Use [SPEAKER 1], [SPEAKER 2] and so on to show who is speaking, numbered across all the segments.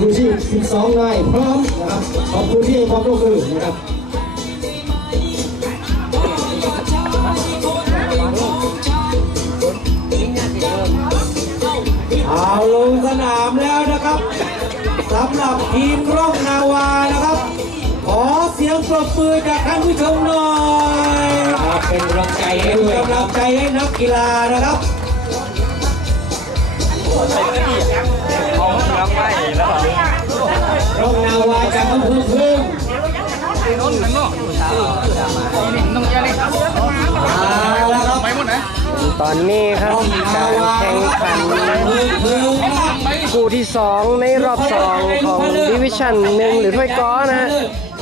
[SPEAKER 1] ชูชีพ12นายพร้อมนะครับขอบคุณที่ให้ความร่วมมือนะครับเอาลงสนามแล้วนะครับสำหรับทีมร่องนาวานะครับ ขอเสียงปรบมือจากท่านผู้ชมหน่อยเป็นกำลังใจให้ด้วยกำลังใจให้นักกีฬานะครับ ร่องนาวาจากอำเภอพึ่งเอาละครับ
[SPEAKER 2] ตอนนี้ครับการแข่งขัน
[SPEAKER 1] พึ่งคู่
[SPEAKER 2] ที่ 2 ในรอบ 2 ของดิวิชั่นหนึ่งหรือถ้วยกอนะฮะ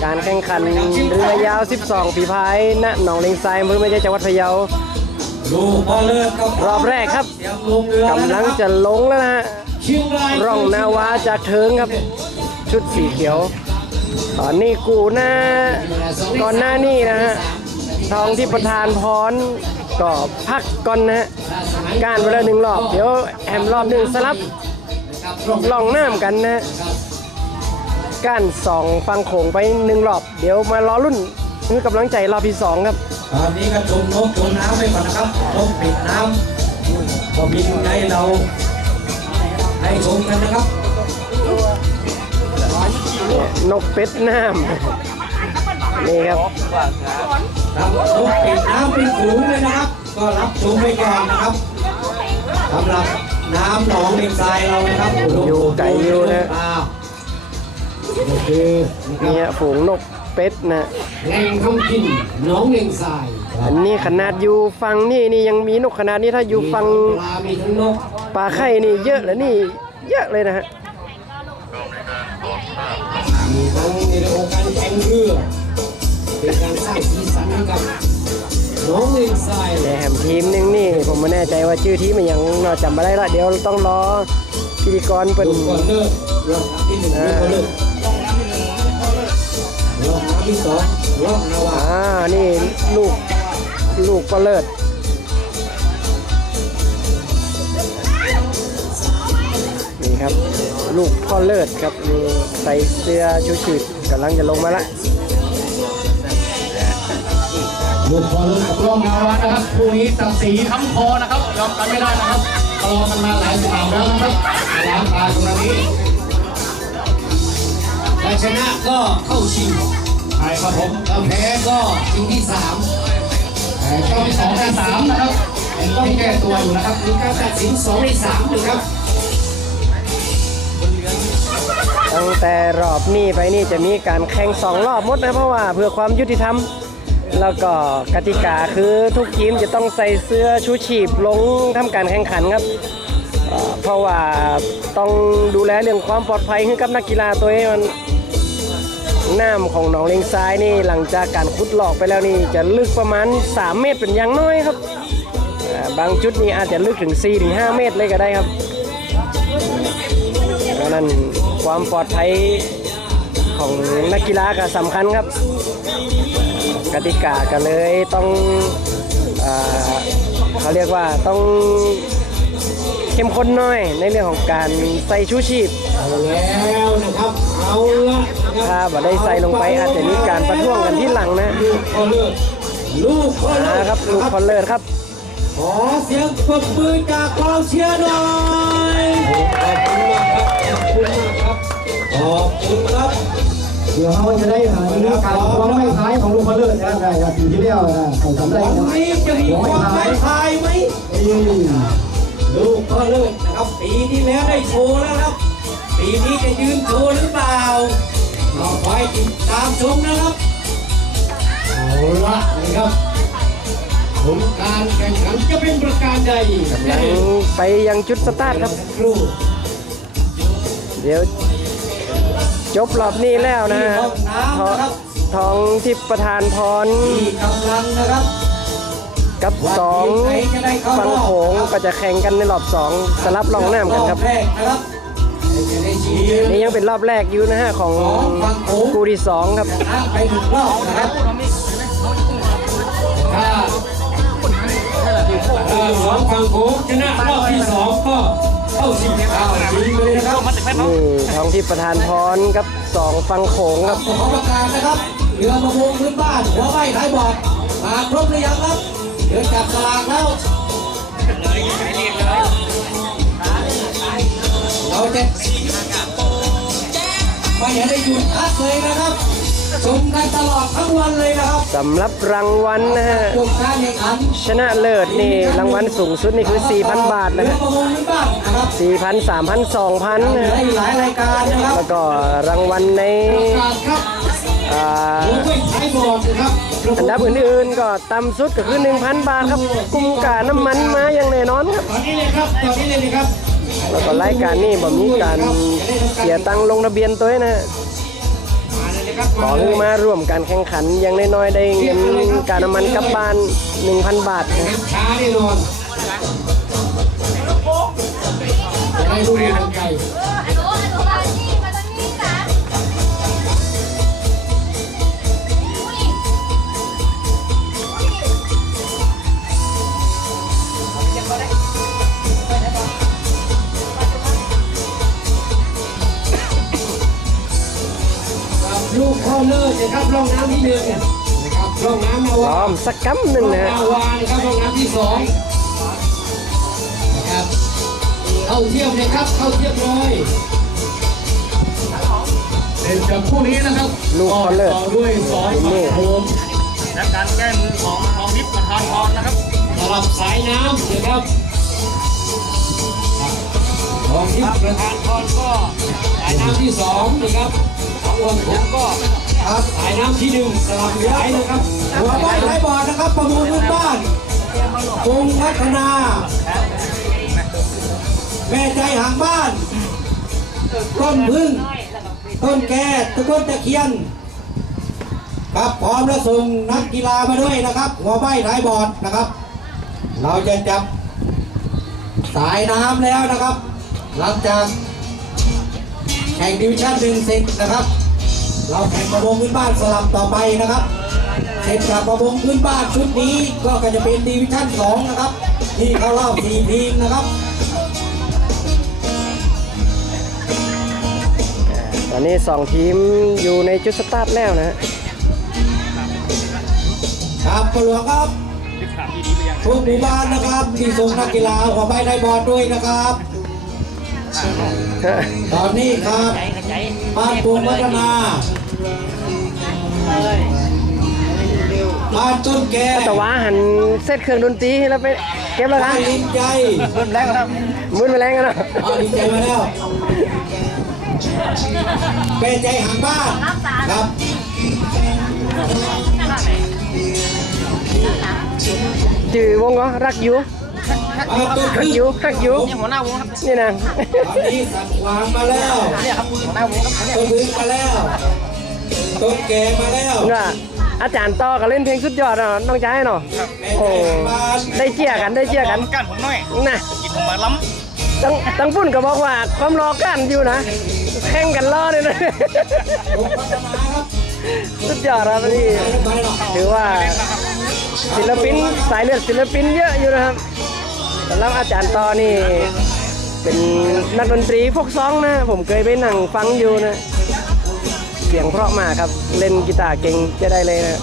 [SPEAKER 2] การแข่งขันเรือยาว 12 ฝีพายณหนองเลงทรายอำเภอไม่ใช่จังหวัดพะเยา
[SPEAKER 1] ลูกบอลเลิกกับ
[SPEAKER 2] รอบแรกครับ
[SPEAKER 1] เสียงลงเรือกำ
[SPEAKER 2] ลังจะลงแล้วนะฮะ
[SPEAKER 1] เชียงราย
[SPEAKER 2] ร่องนาวาจากเทิงครับ ชุดสีเขียวตอนนี้กูหน้าก่อนหน้านี้นะฮะทองที่ประธานพรก็พักก่อนนะฮะการไปแล้วหนึ่งรอบ เดี๋ยวแอมรอบหนึ่งสลับลองน้ำกันนะ การสองฟังโขงไปหนึ่งรอบ เดี๋ยวมารอรุ่นคือกำลังใจรอบที่สองครับ
[SPEAKER 1] ตอนนี้ก็ชมนกชมน้ำไปก่อนนะครับนกปิดน้ำก็บินให้เราให้ชมกันนะครับ
[SPEAKER 2] นกเป็ดน้ำนี่ครับ
[SPEAKER 1] ครับนกปิดน้ำเป็นฝูงเลยนะครับ ก็รับชมไปก่อนนะครับสำหรับน้ำหนองเลงทรายเรานะครับ
[SPEAKER 2] อยู่ไกลอยู่นะ
[SPEAKER 1] อ่าโอเคนะครับ
[SPEAKER 2] เนี่ยฝูงนกเป็ดนะ
[SPEAKER 1] แหล่งท่องกินหน้องเลงทราย
[SPEAKER 2] อันนี้ขนาดอยู่ฟังนี่นี่ยังมีนกขนาดนี้ถ้าอยู่ฟัง
[SPEAKER 1] ปลามีทั้งนก
[SPEAKER 2] ปลาไข่นี่เยอะแล้วนี่เยอะเลยนะฮะ
[SPEAKER 1] ทั้งในโครงการแข่งเรือเป็นการสร้างสีสันให้กับหน้องเลงทราย
[SPEAKER 2] แต่แหมทีมหนึงนี่ผมไม่แน่ใจว่าชื่อทีมมันยังเราจำไม่ได้ละเดี๋ยวต้องรอพิธีกรเป็น
[SPEAKER 1] ลูกก่อนเลิกรอบน้ำที่หนึ่งลูกก่อนเลิกรอบน้ำที่สองรอบนาวา
[SPEAKER 2] อ่า นี่ลูก ลูกก็เลิศ ลูกพ่อเลิศครับนี่ใส่เสื้อชูชีพกำลังจะลงมาละ
[SPEAKER 1] ลูกก่อนเลิกกับรอบนาวานะครับคู่นี้ศักดิ์ศรีค้ำคอนะครับยอมกันไม่ได้นะครับรอกันมาหลายสนามแล้วนะครับล้างตาตรงนี้ถ้าชนะก็เข้าชิงใช่ครับผมถ้าแพ้ก็ชิงที่สามรอบที่สองในสามนะครับเป็นต้องแก้ตัวอยู่นะครับมีการตัดสินสองในสามนะครับ
[SPEAKER 2] ตั้งแต่รอบนี้ไปนี่จะมีการแข่งสองรอบหมดนะเพราะว่าเพื่อความยุติธรรม แล้วก็กติกาคือทุกทีมจะต้องใส่เสื้อชูชีพลงทำการแข่งขันครับ เพราะว่าต้องดูแลเรื่องความปลอดภัยให้กับนักกีฬาตัวเองมันน้ำของหนองเลงซ้ายนี่หลังจากการขุดหลอกไปแล้วนี่จะลึกประมาณ 3 เมตรเป็นอย่างน้อยครับ บางจุดนี่อาจจะลึกถึง 4-5 เมตรเลยก็ได้ครับเพราะนั้น ความปลอดภัยของนักกีฬาก็สำคัญครับ กติกาก็เลยต้องอาเขาเรียกว่าต้องเข้มข้นหน้อยในเรื่องของการใส่ชูชีพ
[SPEAKER 1] เอาแล้วนะครับเอาละนะค
[SPEAKER 2] ถ้า
[SPEAKER 1] รับ
[SPEAKER 2] บ่ได้ใส่ลงไปอาจจะมีการประท้วงกันที่หลังนะ
[SPEAKER 1] ลูกก็เลิกลูกก็เลิ
[SPEAKER 2] นะ
[SPEAKER 1] ก
[SPEAKER 2] ครับลูกคอนเลิศครับ
[SPEAKER 1] ขอเสียงปรบมือจากกองเชียร์หน่อย ขอบคุณมากครับขอบคุณครับ
[SPEAKER 3] เดี๋ยวเขาจะได้หาเนื้อการความไม่คล้ายของลูกเขาเลิศนะได้ครับอยู่ที่เดียวนะเขาทำได้
[SPEAKER 1] ของ
[SPEAKER 3] นะ
[SPEAKER 1] ไม้จะมีความไม่คลายไหม
[SPEAKER 3] อืม
[SPEAKER 1] ลูกก็เลิกนะครับปีที่แล้วได้โชว์แล้วครับ ปีนี้จะยืนโชว์หรือเปล่าเราคอยติดตามชมนะครับเอาละนะครับผลการแข่งขันจะเป็นประการใด
[SPEAKER 2] ยังไปยังจุดสตาร์ทครับ
[SPEAKER 1] ครู
[SPEAKER 2] เดี๋ยว จบรอบนี้แล้วนะ
[SPEAKER 1] ที่
[SPEAKER 2] ฮะ
[SPEAKER 1] ห้องน้ำนะครับ
[SPEAKER 2] ทองทิพย์ประธานพร
[SPEAKER 1] ที่กำลังนะครับ
[SPEAKER 2] กับสอง
[SPEAKER 1] ใครจะได้เข้ารอบ
[SPEAKER 2] ฟังโขงก็จะแข่งกันในรอบสองสลับลองน้ำกันครับ
[SPEAKER 1] อบแรกนะครับจะได้เชียร์
[SPEAKER 2] นี่ยังเป็นรอบแรกอยู่นะฮะของ
[SPEAKER 1] ของฝั่งโขง
[SPEAKER 2] คู่ที่สองครับ
[SPEAKER 1] ชนะไปหนึ่งรอบนะครับถ้าถ้าสองฝั่งโขงชนะรอบที่สองก็ เข้าชิงเข้าชิงไปเลยนะครับ
[SPEAKER 2] นี่ท้องที่ประธานพรกับสองฟังโขง
[SPEAKER 1] ค
[SPEAKER 2] ค
[SPEAKER 1] รั
[SPEAKER 2] รั
[SPEAKER 1] บบขอประกาศนะครับเรือประมงพื้นบ้านหัวใบท้ายบอร์ดมาครบหรือยังครับเดี๋ยวจับสลากแล้วเราจะไม่อยากได้หยุดพักเลยนะครับ ชมกันตลอดทั้งวันเลยนะครับ
[SPEAKER 2] สำหรับรางวัลนะฮะ
[SPEAKER 1] จบการแข่งขัน
[SPEAKER 2] ชนะเลิศนี่รางวัลสูงสุดนี่คือ 4,000 บาทนะ
[SPEAKER 1] เรือ
[SPEAKER 2] ฮะ
[SPEAKER 1] ประมงพื้นบ้านนะครับ
[SPEAKER 2] 4,000 3,000 2,000นะ
[SPEAKER 1] ได้
[SPEAKER 2] ฮะ
[SPEAKER 1] หลายรายการนะครับ
[SPEAKER 2] แล้วก็รางวัลใน
[SPEAKER 1] ครับ
[SPEAKER 2] อ่า
[SPEAKER 1] หัวใบท้ายบอร์ดนะครับ
[SPEAKER 2] อันดับอื่นๆก็ต่ำสุดก็คือ 1,000 บาทครับกุมกาน้ำมันมาอย่างแน่นอนครับ
[SPEAKER 1] ตอนนี้เลยครับตอนนี้เลยนะครับ
[SPEAKER 2] แล้วก็รายการนี้บ่มีการเสียตังค์ลงทะเบียนตัวนะฮะ ขอให้มาร่วมการแข่งขันอย่างน้อยๆได้เงินการน้ำมันกลับบ้าน 1,000 บาทนะ
[SPEAKER 1] ช้าแน่นอนจะได้รู้ ลูกเข้าเลิศนะครับร่องน้ำที่หนึ่งนะครับร่องน้ำนา
[SPEAKER 2] พ
[SPEAKER 1] วา
[SPEAKER 2] ร้อมสักกำหนึ่งนะฮะ
[SPEAKER 1] นาวานะครับร่องน้ำที่สองนะครับเข้าเทียบเลยครับเข้าเทียบเลยเป็นจากคู่นี้นะครับ
[SPEAKER 2] ลูกเขาเลิศ
[SPEAKER 1] ต่อด้วยสอง
[SPEAKER 2] นี่
[SPEAKER 1] โฮม
[SPEAKER 4] และการแก้มือของทองทิพย์ประธานพรนะครับ
[SPEAKER 1] สำหรับสายน้ำนะครับของที่ประธาน
[SPEAKER 4] พรก็
[SPEAKER 1] สายน้ำที่สองนะครับ ของรวมผมก็ครับสายน้ำที่หนึ่งสลับย้ายนะครับหัวบ้านท้ายบอดนะครับประมูลพื้นบ้านกรุงพัฒนา แม่ใจหางบ้าน ต้นพึ่ง ต้นแก่ต้นตะเคียน ครับพร้อมแล้วส่งนักกีฬามาด้วยนะครับ หัวใบท้ายบอดนะครับ เราจะจับสายน้ำแล้วนะครับ หลังจากแข่งดิวิชั่นหนึ่งเสร็จนะครับ เราแข่งประมงพื้นบ้านสลับต่อไปนะครับเสร็จจากประมงพื้นบ้านชุดนี้ก็จะเป็นดิวิชั่นสองนะครับ ที่เข้ารอบสี่ทีมนะครับ
[SPEAKER 2] ตอนนี้2ทีมอยู่ในจุดสตาร์ทแล้วนะฮะ
[SPEAKER 1] ครับปลวงครับทุกหมู่บ้านนะครับที่ส่งนักกีฬาหัวใบไดบอลด้วยนะครับ ตอนนี้ครับบ้านปูพัฒนาบ้านต้นแก่
[SPEAKER 2] แต่ว่าหันเซตเครื่องดนตรีแล้วไปเก็บแล้วนะ
[SPEAKER 1] บ้านลินใจ
[SPEAKER 2] เริ่มแรงแล้วมืดไปแรงกันเนาะ
[SPEAKER 1] บ้านลินใจมาแล้วเป็นใจหางบ้านครับ
[SPEAKER 2] จือวงก็รักอยู่
[SPEAKER 1] บ้านต้น
[SPEAKER 2] รั
[SPEAKER 1] พึ่
[SPEAKER 2] ก
[SPEAKER 1] ง
[SPEAKER 2] อยู่รักอยู่
[SPEAKER 4] หัวหน้าวงครับ
[SPEAKER 2] นี่นะ
[SPEAKER 1] ตอนนี้สัตว์ขวางมาแล้ว
[SPEAKER 4] เนี่ยครับหัวหน้าวงครับ
[SPEAKER 1] ต้นพึ่งมาแล้วต้นแก่มาแล้ว
[SPEAKER 2] ว่าอาจารย์ต่อก็เล่นเพลงสุดยอดอะน้องใจเนาะ
[SPEAKER 1] แม่
[SPEAKER 2] โอ้
[SPEAKER 1] ใจหางบ้าน
[SPEAKER 2] ได้เจียกันได้เจียกัน
[SPEAKER 4] กันผมหน่อย
[SPEAKER 2] นะ
[SPEAKER 4] กินผมมาล้
[SPEAKER 2] ตั้งตั้งปุ่นก็บอกว่าความรอกันอยู่นะแข่งกันรอเลยนะ
[SPEAKER 1] ลงพัฒนาครับ
[SPEAKER 2] สุดยอดครับพี่
[SPEAKER 1] ไปหรอก
[SPEAKER 2] ถือว่าศิลปินสายเลือดศิลปินเยอะอยู่นะครับ สำหรับอาจารย์ต่อนี่ เป็นนักดนตรีพวกซองนะ ผมเคยไปนั่งฟังอยู่นะ เสียงเพราะมากครับ เล่นกีตาร์เก่งจะได้เลยนะ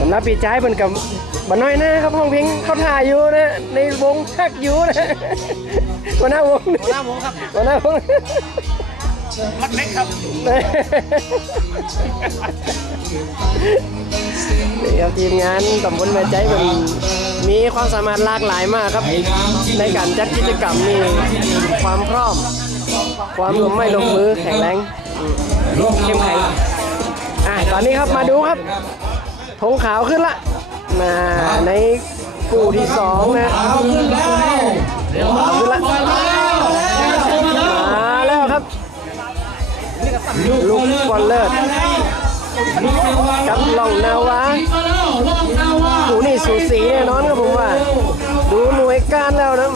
[SPEAKER 2] สำหรับปีจ้ายเป็นกับบันน้อยนะครับห้องเพลงเขาถ่ายอยู่นะในวงทักอยู่นะหัวหน้าวงำ
[SPEAKER 4] หัวหน้าวงครับ
[SPEAKER 2] หัวหน้าวง
[SPEAKER 4] มัดเล็กครับ
[SPEAKER 2] เดี๋ยวทีมงานตำบลแม่ใจมันมีความสามารถหลากหลายมากครับ
[SPEAKER 1] ไอ้น้ำที่
[SPEAKER 2] ในการจัดกิจกรรมนี่ความพร้อม ความลงไม้ลงมือแข็งแรงอืม
[SPEAKER 1] ร่วม
[SPEAKER 2] เข้ม
[SPEAKER 1] นำ
[SPEAKER 2] แข็
[SPEAKER 1] มาง
[SPEAKER 2] อะตอนนี้ครับมาดูครับธงขาวขึ้นละมาในคู่ที่สองนะ
[SPEAKER 1] เอาขึ้นแล้ว ลู
[SPEAKER 2] กบอลเลิศกับล่องนาวาคู่นี่สูสีแน่นอนครับผมว่า ดูหน่วยการแล้วนะ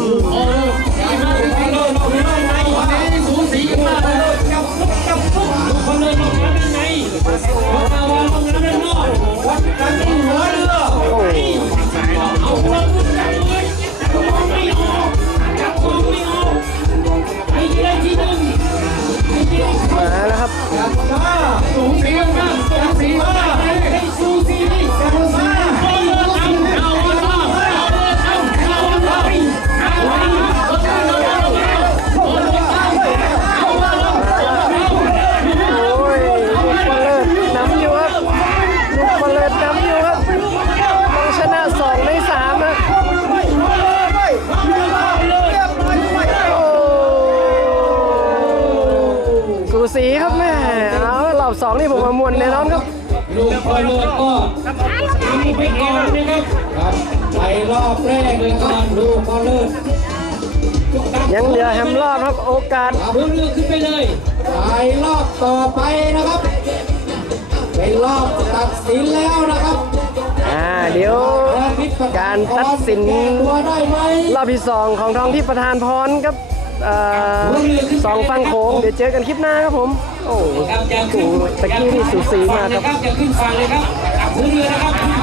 [SPEAKER 2] สองนี่ผมมามวนแน่นอนครับ
[SPEAKER 1] ลูกพ่อเลิศก็ทิ้งไปก่อนนะครับครับไปรอบแรกเลยครับลูกพ่อเลิศ
[SPEAKER 2] ยังเหลือแฮมรอบครับโอกาส
[SPEAKER 1] เอาเรื่องขึ้นไปเลยไปรอบต่อไปนะครับเป็นรอบตัดสินแล้วนะครับ
[SPEAKER 2] อ่าเดี๋ยวการตัดสิน
[SPEAKER 1] แก้ตัวได้ไหม
[SPEAKER 2] รอบที่สองของทองที่ประธานพรครับเอ่อ สองฟังโขงเดี๋ยวเจอกันคลิปหน้าครับผม โอ้โหตะกี้นี่สูสีมากครับ
[SPEAKER 1] จะขึ้นฟังเลยครับขึ้นเรือนะครับ